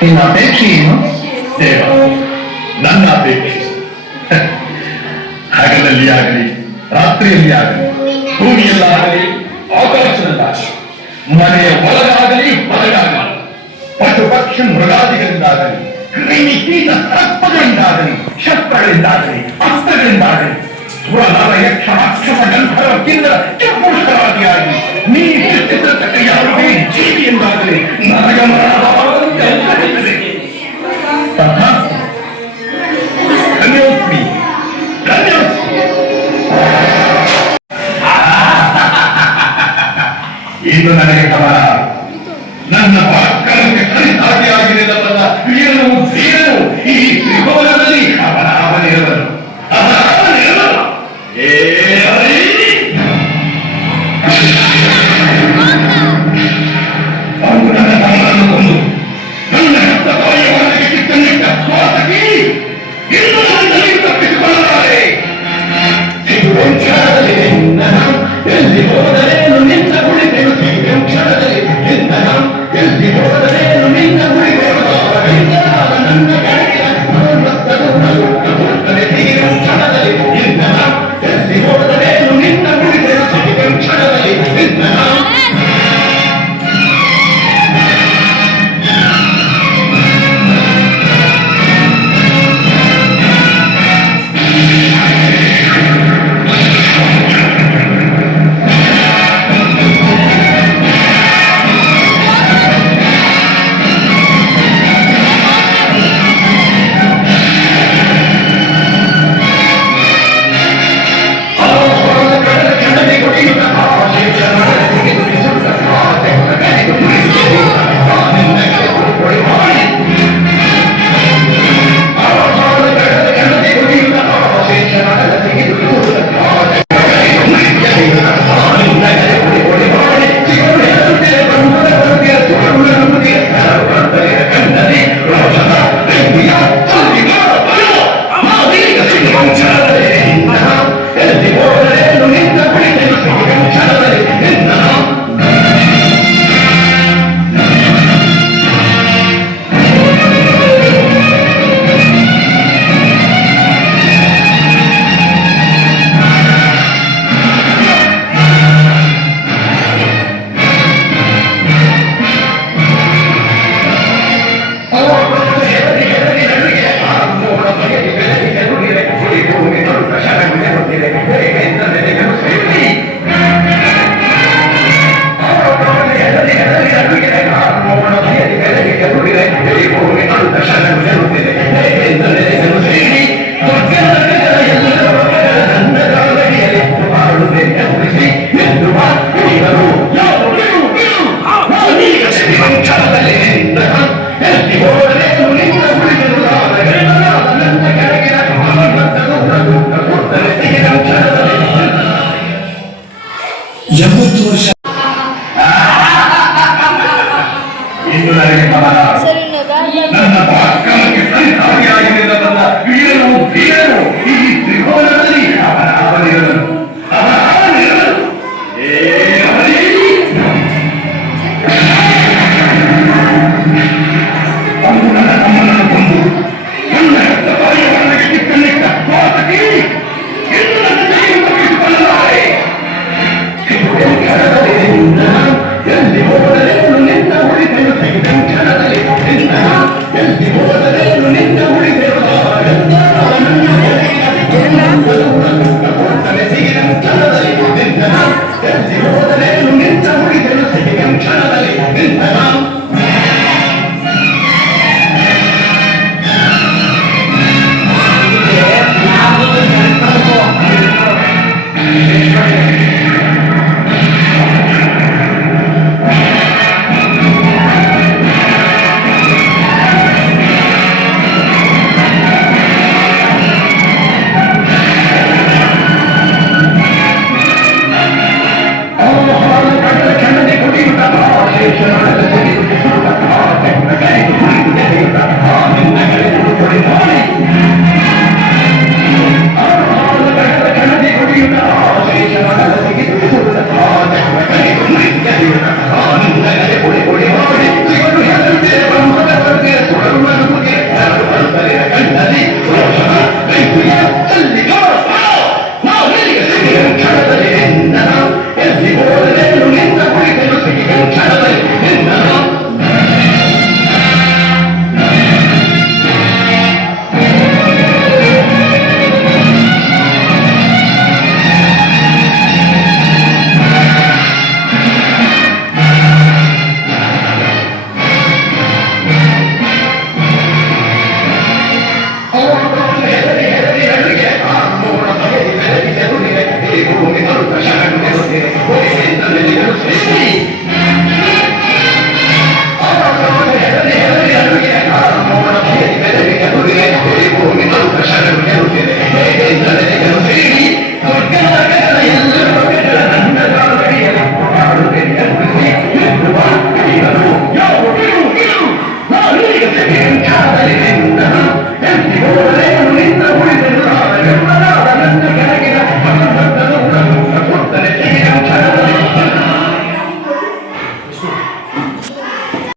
ನಿನ್ನ ಅಪೇಕ್ಷೆ ಏನು ದೇವ? ನನ್ನ ಅಪೇಕ್ಷೆ ಹಗಲಲ್ಲಿ ಆಗಲಿ ರಾತ್ರಿಯಲ್ಲಿ ಆಗಲಿ ಭೂಮಿಯಲ್ಲಾಗಲಿ ಆಕಾಶದಲ್ಲಾಗಲಿ ಮನೆಯ ಒಳಗಾಗಲಿ ಹೊರಗಾಗಲಿ ಪಶು ಪಕ್ಷಿ ಮೃಗಾದಿಗಳಿಂದಾಗಲಿ ಕ್ರಿಮಿ ಕೀಟ ಸರ್ಪಗಳಿಂದಾಗಲಿ ಶಸ್ತ್ರಗಳಿಂದಾಗಲಿ ಅಸ್ತ್ರಗಳಿಂದಾಗಲಿ ಸುರನರ ಯಕ್ಷ ರಾಕ್ಷಸ ಗಂಧರ್ವ ಕಿನ್ನರ ಚಪುರುಷರಾದಿಯಾಗಿ ನೀ ಸೃಷ್ಟಿಸತಕ್ಕ ಯಾವುದೇ ಜೀವಿಯಿಂದಾಗಲಿ ನನಗೆ ಮರಣವಾಗುತ್ತದೆ. ತಥಾಸ್ತು. ಧನ್ಯೋಸ್ಮಿ ಧನ್ಯೋಸ್ಮಿ. ಇದು ನನಗೆ ಗಮನ. ನನ್ನ ಪರಾಕ್ರಮಕ್ಕೆ ಫಲಿತಾದಿಯಾಗಿರಬಲ್ಲ ವೀರನು ಧೀರನು ಈ ತ್ರಿಭುವನದಲ್ಲಿ ಅವನಿರಬಲ್ಲ. ಅವನು ನನ್ನ ತಮ್ಮನನ್ನು ಕೊಂದು ನನ್ನ ಹೆತ್ತ ತಾಯಿಯ ಹೊರಗೆ ಕಿತ್ತನ್ನಿಟ್ಟ ಸ್ವಾತಕಿ ಇಂದು ನನ್ನ ತಪ್ಪಿಸಿಕೊಳ್ಳಲಾರೆ. ಎಲ್ಲಿ ಹೋದರೇನು ನಿನ್ನ ಕುಳಿತೆನು ಕ್ಷಣದಲ್ಲಿ ಎಲ್ಲಿ ಹೋದರೇನು ನಿನ್ನ ಕುಳಿತೆನು ನನ್ನ ಕ್ಷಣದಲ್ಲಿ ಎಲ್ಲಿ ಹೋದರೇನು ನಿನ್ನ ಕುಳಿತೆನು ಕ್ಷಣದಲ್ಲಿ ನನ್ನ ಪರಾಕ್ರಮಕ್ಕೆ ಫಲಿತಾದಿಯಾಗಿರಬಲ್ಲ ವೀರನು ಧೀರನು ಈ ತ್ರಿಭುವನದಲ್ಲಿ ಅವನಿರಲು ಅವನು ನನ್ನ ತಮ್ಮನನ್ನು ಕೊಂದು ನನ್ನ ಹೆತ್ತ ತಾಯಿಯ ಹೊರಗೆ ಕಿತ್ತನ್ನಿಟ್ಟ ಸ್ವಾತಕಿ ಎಂದು ನನ್ನ ಜೀವ ತಪ್ಪಿಸಿಕೊಳ್ಳಲಾರೆ. ಎಲ್ಲಿ ಹೋದರೆ ನಿನ್ನ ಉಳಿತೆನು ಕ್ಷಣದಲ್ಲಿ ಎಲ್ಲಿ